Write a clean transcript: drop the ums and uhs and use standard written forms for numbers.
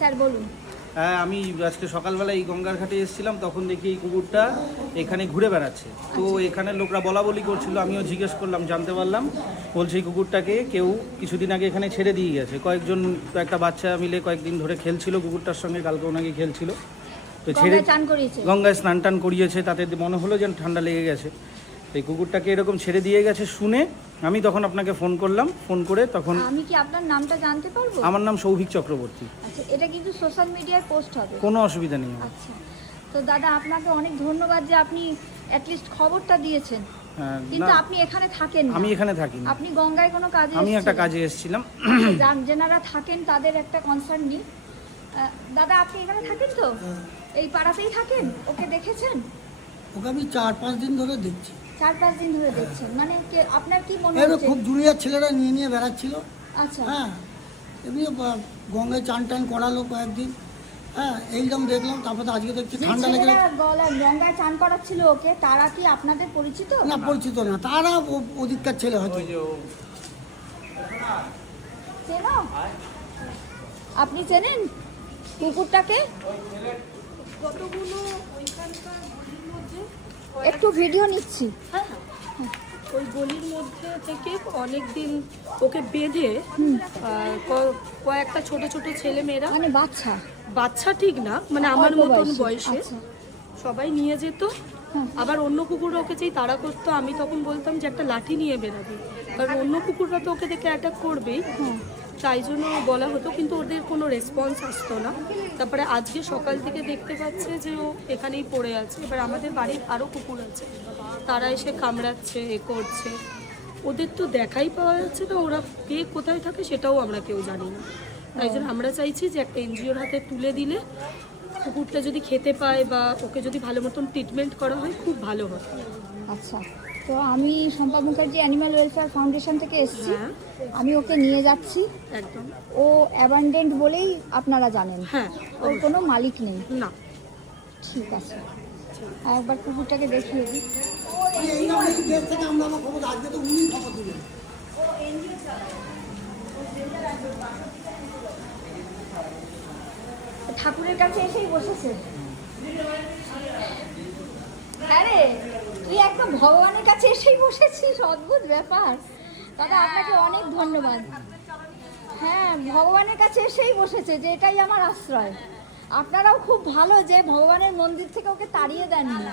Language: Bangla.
স্যার বলুন। হ্যাঁ, আমি আজকে সকালবেলা এই গঙ্গার ঘাটে এসেছিলাম, তখন দেখি এই কুকুরটা এখানে ঘুরে বেড়াচ্ছে। তো এখানে লোকরা বলা বলি করছিল, আমিও জিজ্ঞেস করলাম, জানতে পারলাম বলছে এই কুকুরটাকে কেউ কিছুদিন আগে এখানে ছেড়ে দিয়ে গেছে। কয়েকটা বাচ্চা মিলে কয়েকদিন ধরে খেলছিল কুকুরটার সঙ্গে, কালকেও নাকি খেলছিল। তো ছেড়ে গঙ্গায় স্নান টান করিয়েছে, তাতে মনে হলো যেন ঠান্ডা লেগে গেছে। তো এই কুকুরটাকে এরকম ছেড়ে দিয়ে গেছে শুনে আমি তখন আপনাকে ফোন করলাম। ফোন করে তখন আমি কি আপনার নামটা জানতে পারবো? আমার নাম সৌভিক চক্রবর্তী। আচ্ছা, এটা কিন্তু সোশ্যাল মিডিয়ায় পোস্ট হবে, কোনো অসুবিধা নেই। আচ্ছা, তো দাদা আপনাকে অনেক ধন্যবাদ যে আপনি অ্যাটলিস্ট খবরটা দিয়েছেন। কিন্তু আপনি এখানে থাকেন না। আমি এখানে থাকি না, আপনি গঙ্গায় কোনো কাজে আমি একটা কাজে এসেছিলাম। যেনারা থাকেন তাদের একটা কনসার্ন নেই। দাদা আপনি এখানে থাকেন তো? এই পাড়াতেই থাকেন? ওকে দেখেছেন? ওকে আমি 4-5 দিন ধরে দেখছি। 4-5 দিন ধরে দেখছেন, মানে আপনার কি মনে এবার হচ্ছে? খুব জুনিয়র ছেলেরা নিয়ে বেড়াচ্ছিল। আচ্ছা, হ্যাঁ, এমনি গঙ্গায় চান টান করালো কয়েকদিন। হ্যাঁ, এইরকম দেখলাম। তারপর তো আজকে দেখছি ঠান্ডা লেগে গঙ্গায় চান করাচ্ছিল ওকে, তারা কি আপনাদের পরিচিত? না, পরিচিত না, তারা ওদিককার ছেলে হয়তো। চেনো? আপনি চেনেন কুকুরটাকে? কতগুলো ওইখানকার গলির মধ্যে একটু ভিডিও নিচ্ছি। হ্যাঁ, ওই গলির মধ্যে থেকে অনেক দিন ওকে বেঁধে কয়েকটা ছোট ছোট ছেলে মেয়েরা, মানে বাচ্চা বাচ্চা ঠিক না, মানে আমার অল্প মতন বয়সী, বয়সে, আচ্ছা। সবাই নিয়ে যেত। আবার অন্য কুকুর ওকে যেই তাড়া করতো, আমি তখন বলতাম যে একটা লাঠি নিয়ে বেরাবি, কারণ অন্য কুকুররা তো ওকে দেখে অ্যাটাক করবেই। তাই জন্য বলা হতো, কিন্তু ওদের কোনো রেসপন্স আসতো না। তারপরে আজকে সকাল থেকে দেখতে পাচ্ছে যে ও এখানেই পড়ে আছে। এবার আমাদের বাড়ির আরও কুকুর আছে, তারা এসে কামড়াচ্ছে, এ করছে। ওদের তো দেখাই পাওয়া যাচ্ছে না, ওরা কে কোথায় থাকে সেটাও আমরা কেউ জানি না। তাই জন্য আমরা চাইছি যে একটা এনজিওর হাতে তুলে দিলে কুকুরটা যদি খেতে পায় বা ওকে যদি ভালো মতন ট্রিটমেন্ট করা হয় খুব ভালো হয়। আচ্ছা, তো আমি Shampa Mukherjee animal welfare foundation থেকে এসেছি। হ্যাঁ, আমি ওকে নিয়ে যাচ্ছি। একদম। ও অ্যাবান্ডেন্ট বলেই আপনারা জানেন? হ্যাঁ, ওর কোনো মালিক নেই? না। ঠিক আছে, একবার কুকুরটাকে দেখিয়ে দিই। এই গেট থেকে আমরা আমার খবর, আজকে তো উনি খবর দিলেন। ঠাকুরের কাছে এসেই বসেছে। হ্যাঁ রে, তুই একদম ভগবানের কাছে এসেই বসেছিস, অদ্ভুত ব্যাপার। দাদা আপনাকে অনেক ধন্যবাদ। হ্যাঁ, ভগবানের কাছে এসেই বসেছে যে এটাই আমার আশ্রয়। আপনারাও খুব ভালো যে ভগবানের মন্দির থেকে ওকে তাড়িয়ে দেননি।